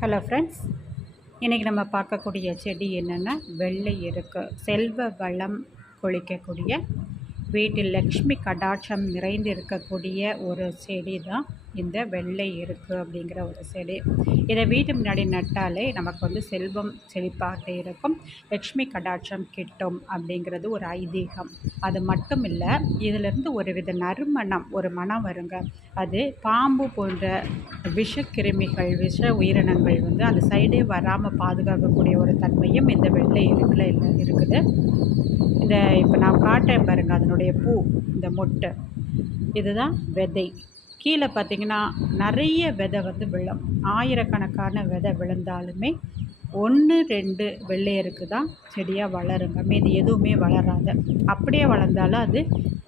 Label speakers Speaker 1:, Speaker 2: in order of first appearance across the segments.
Speaker 1: Hello friends இன்றைக்கி நம்ம பார்க்கக்கூடிய செடி என்னென்னா வெள்ளை இருக்கு. செல்வ வளம் கொளிக்கக்கூடிய வீட்டில் லக்ஷ்மி கடாட்சம் நிறைந்து இருக்கக்கூடிய ஒரு செடி தான் இந்த வெள்ளை இருக்கு அப்படிங்கிற ஒரு செடி. இதை வீட்டு முன்னாடி நட்டாலே நமக்கு வந்து செல்வம் செழிப்பாக இருக்கும். லக்ஷ்மி கடாட்சம் கிட்டும் அப்படிங்கிறது ஒரு ஐதீகம். அது மட்டும் இல்லை இதிலிருந்து ஒரு வித நறுமணம் ஒரு மனம் வருங்க. அது பாம்பு போன்ற விஷக்கிருமிகள் விஷ உயிரினங்கள் வந்து அந்த சைடே வராமல் பாதுகாக்கக்கூடிய ஒரு தன்மையும் இந்த வெள்ளை இருக்குல இல்லை இருக்குது. இந்த இப்போ நான் காட்டேன் பாருங்கள் அதனுடைய பூ இந்த மொட்டை. இதுதான் விதை. கீழே பார்த்தீங்கன்னா நிறைய விதை வந்து விழும். ஆயிரக்கணக்கான விதை விழுந்தாலுமே ஒன்று ரெண்டு வெள்ளையருக்கு தான் செடியாக வளருங்க. மீதி எதுவுமே வளராது. அப்படியே வளர்ந்தாலும் அது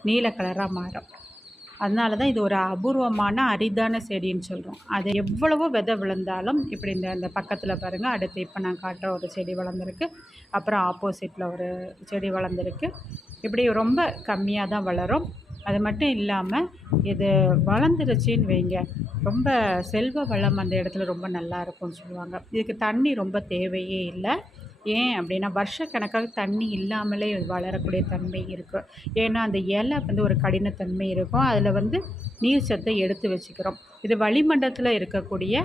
Speaker 1: நீல கலராக மாறும். அதனால தான் இது ஒரு அபூர்வமான அரிதான செடின்னு சொல்கிறோம் அது எவ்வளவோ விதை விழுந்தாலும் இப்படி இந்த இந்த பக்கத்தில் பாருங்கள் அடுத்து இப்போ நான் காட்டுற ஒரு செடி வளர்ந்துருக்கு. அப்புறம் ஆப்போசிட்டில் ஒரு செடி வளர்ந்துருக்கு. இப்படி ரொம்ப கம்மியாக தான் வளரும். அது மட்டும் இல்லாமல் இது வளர்ந்துருச்சின்னு வைங்க. ரொம்ப செல்வ வளம் அந்த இடத்துல ரொம்ப நல்லா இருக்கும்னு சொல்லுவாங்க. இதுக்கு தண்ணி ரொம்ப தேவையே இல்லை. ஏன் அப்படின்னா வருஷக்கணக்காக தண்ணி இல்லாமலே வளரக்கூடிய தன்மை இருக்கும் ஏன்னா அந்த இலை வந்து ஒரு கடினத்தன்மை இருக்கும். அதில் வந்து நீர் சத்தை எடுத்து வச்சுக்கிறோம். இது வளிமண்டலத்தில் இருக்கக்கூடிய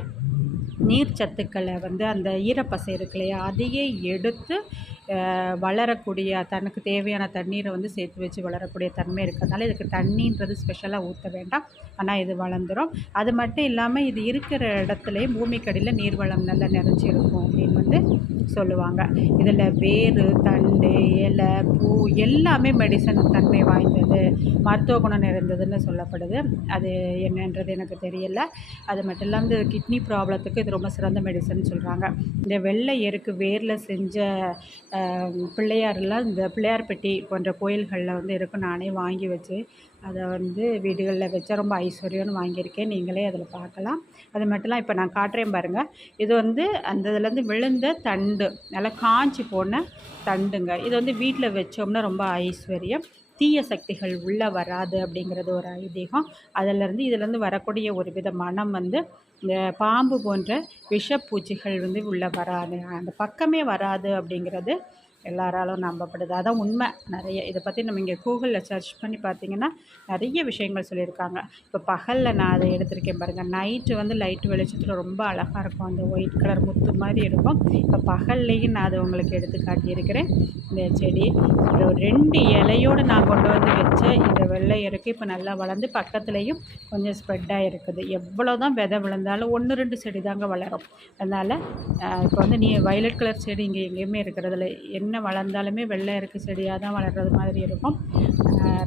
Speaker 1: நீர் சத்துக்களை வந்து அந்த ஈரப்பசை இருக்கு இல்லையா அதையே எடுத்து வளரக்கூடிய தனக்கு தேவையான தண்ணீரை வந்து சேர்த்து வச்சு வளரக்கூடிய தன்மை இருக்கிறதுனால இதுக்கு தண்ணின்றது ஸ்பெஷலாக ஊற்ற வேண்டாம். ஆனால் இது வளர்ந்துடும் அது மட்டும் இல்லாமல் இது இருக்கிற இடத்துலையும் பூமிக்கடியில் நீர்வளம் நல்லா நிறைஞ்சிருக்கும் அப்படின்னு வந்து சொல்லுவாங்க. இதில் வேர் தண்டு இலை பூ எல்லாமே மெடிசன் தன்மை வாய்ந்தது. மருத்துவ குணம் நிறைந்ததுன்னு சொல்லப்படுது. அது என்னன்றது எனக்கு தெரியல. அது மட்டும் இல்லாமல் இந்த கிட்னி ப்ராப்ளத்துக்கு இது ரொம்ப சிறந்த மெடிசன் சொல்கிறாங்க இந்த வெள்ளை எருக்கு வேரில் செஞ்ச பிள்ளையாரெலாம் இந்த பிள்ளையார் பெட்டி போன்ற கோயில்களில் வந்து இருக்கும். நானே வாங்கி வச்சு அதை வந்து வீடுகளில் வச்சா ரொம்ப ஐஸ்வர்யம்னு வாங்கியிருக்கேன். நீங்களே அதில் பார்க்கலாம். அது மட்டும்லாம் இப்போ நான் காட்டுறேன் பாருங்கள் இது வந்து அந்த இதுலேருந்து விழுந்த தண்டு நல்லா காஞ்சி போன தண்டுங்க. இது வந்து வீட்டில் வச்சோம்னா ரொம்ப ஐஸ்வர்யம். தீய சக்திகள் உள்ளே வராது அப்படிங்கிறது ஒரு ஐதீகம். அதிலேருந்து இதிலேருந்து வரக்கூடிய ஒரு வித மனம் வந்து இந்த பாம்பு போன்ற விஷப்பூச்சிகள் வந்து உள்ளே வராது. அந்த பக்கமே வராது அப்படிங்கிறது எல்லாராலும் நம்பப்படுது. அதான் உண்மை. நிறைய இதை பற்றி நம்ம இங்கே கூகுளில் சர்ச் பண்ணி பார்த்தீங்கன்னா நிறைய விஷயங்கள் சொல்லியிருக்காங்க. இப்போ பகலில் நான் அதை எடுத்திருக்கேன் பாருங்கள் நைட்டு வந்து லைட்டு வெளிச்சத்தில் ரொம்ப அழகாக இருக்கும். அந்த ஒயிட் கலர் முத்து மாதிரி இருக்கும். இப்போ பகல்லையும் நான் அதை உங்களுக்கு எடுத்து காட்டியிருக்கிறேன். இந்த செடி. ஒரு ரெண்டு இலையோடு நான் கொண்டு வந்து வச்ச இந்த வெள்ளை இருக்கு இப்போ நல்லா வளர்ந்து பக்கத்துலேயும் கொஞ்சம் ஸ்ப்ரெட்டாக இருக்குது. எவ்வளோ தான் விதை விழுந்தாலும் ஒன்று ரெண்டு செடி தாங்க வளரும். அதனால் இப்போ வந்து நீ வயலட் கலர் செடி இங்கே எங்கேயுமே இருக்கிறதுல என்ன வளர்ந்தாலுமே வெள்ளை இருக்கு செடியாக தான் வளர்கிறது மாதிரி இருக்கும்.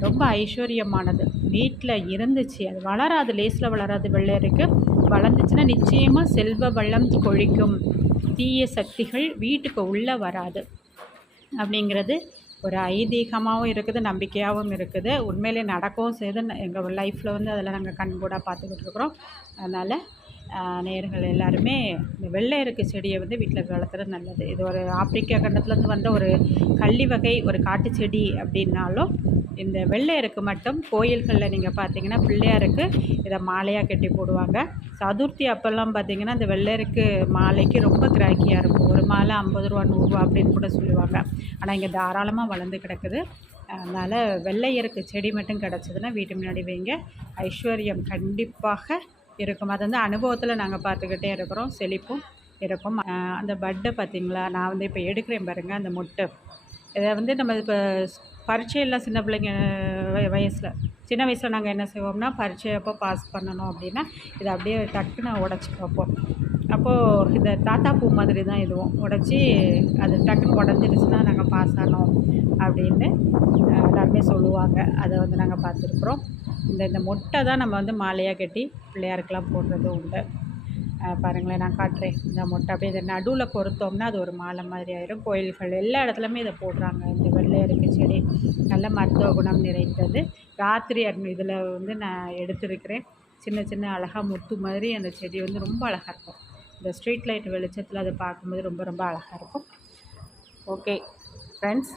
Speaker 1: ரொம்ப ஐஸ்வர்யமானது. வீட்டில் இருந்துச்சு. அது வளராது. லேஸில் வளராது வெள்ளை இருக்குது வளர்ந்துச்சுன்னா நிச்சயமாக செல்வ வளம் கொழிக்கும். தீய சக்திகள் வீட்டுக்கு உள்ளே வராது. அப்படிங்கிறது ஒரு ஐதீகமாகவும் இருக்குது நம்பிக்கையாகவும் இருக்குது. உண்மையிலே நடக்கவும் செய்து எங்கள் லைஃப்பில் வந்து அதில் நாங்கள் கண்கூடாக பார்த்துக்கிட்டு இருக்கிறோம். அதனால் நேர்கள் எல்லாருமே இந்த வெள்ளையருக்கு செடியை வந்து வீட்டில் வளர்த்துறது நல்லது. இது ஒரு ஆப்பிரிக்கா கண்டத்துலேருந்து வந்த ஒரு கள்ளி வகை ஒரு காட்டு செடி அப்படின்னாலும் இந்த வெள்ளையருக்கு மட்டும் கோயில்களில் நீங்கள் பார்த்தீங்கன்னா பிள்ளையாருக்கு இதை மாலையாக கட்டி போடுவாங்க. சதுர்த்தி அப்போல்லாம் பார்த்தீங்கன்னா இந்த வெள்ளையருக்கு மாலைக்கு ரொம்ப கிராக்கியாக இருக்கும். ஒரு மாலை ஐம்பது ரூபா நூறுரூவா அப்படின்னு கூட சொல்லுவாங்க. ஆனால் இங்கே தாராளமாக வளர்ந்து கிடக்குது. அதனால் வெள்ளையருக்கு செடி மட்டும் கிடச்சதுன்னா வீட்டு முன்னாடி வைங்க. ஐஸ்வர்யம் கண்டிப்பாக இருக்கும். அது வந்து அனுபவத்தில் நாங்கள் பார்த்துக்கிட்டே இருக்கிறோம். செழிப்பும் இருக்கும். அந்த பட்டை பார்த்திங்களா நான் வந்து இப்போ எடுக்கிறேன் பாருங்கள் அந்த முட்டை. இதை வந்து நம்ம இப்போ பரீட்சையெல்லாம் சின்ன பிள்ளைங்க வயசில் சின்ன வயசில் நாங்கள் என்ன செய்வோம்னா பரீட்சை அப்போ பாஸ் பண்ணணும் அப்படின்னா இதை அப்படியே டக்குன்னு உடச்சி பார்ப்போம். அப்போது இந்த தாத்தா பூ மாதிரி தான் இதுவும் உடச்சி அது டக்குன்னு உடஞ்சிருச்சுன்னா நாங்கள் பாஸ் ஆனோம் அப்படின்னு எல்லாருமே சொல்லுவாங்க. அதை வந்து நாங்கள் பார்த்துருக்குறோம். இந்த இந்த மொட்டை தான் நம்ம வந்து மாலையாக கட்டி பிள்ளையாருக்கெல்லாம் போடுறது உண்டு. பாருங்களேன் நான் காட்டுறேன். இந்த மொட்டை அப்படியே இதை நடுவில் பொறுத்தோம்னா அது ஒரு மாலை மாதிரி ஆயிரும். கோயில்கள் எல்லா இடத்துலையுமே இதை போடுறாங்க. இந்த வெள்ளையருக்கு செடி. நல்ல மருத்துவ குணம் நிறைந்தது. ராத்திரி இதில் வந்து நான் எடுத்திருக்கிறேன். சின்ன சின்ன அழகாக முத்து மாதிரி அந்த செடி வந்து ரொம்ப அழகாக இருக்கும். இந்த ஸ்ட்ரீட் லைட் வெளிச்சத்தில் அதை பார்க்கும்போது ரொம்ப ரொம்ப அழகாக இருக்கும். ஓகே ஃப்ரெண்ட்ஸ்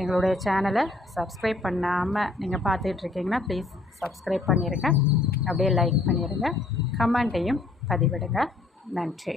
Speaker 1: எங்களுடைய சேனலை சப்ஸ்கிரைப் பண்ணாமல் நீங்கள் பார்த்துட்ருக்கீங்கன்னா ப்ளீஸ் சப்ஸ்கிரைப் பண்ணிடுங்க அப்படியே லைக் பண்ணிடுங்க கமெண்ட்டையும் பதிவிடுங்க. நன்றி.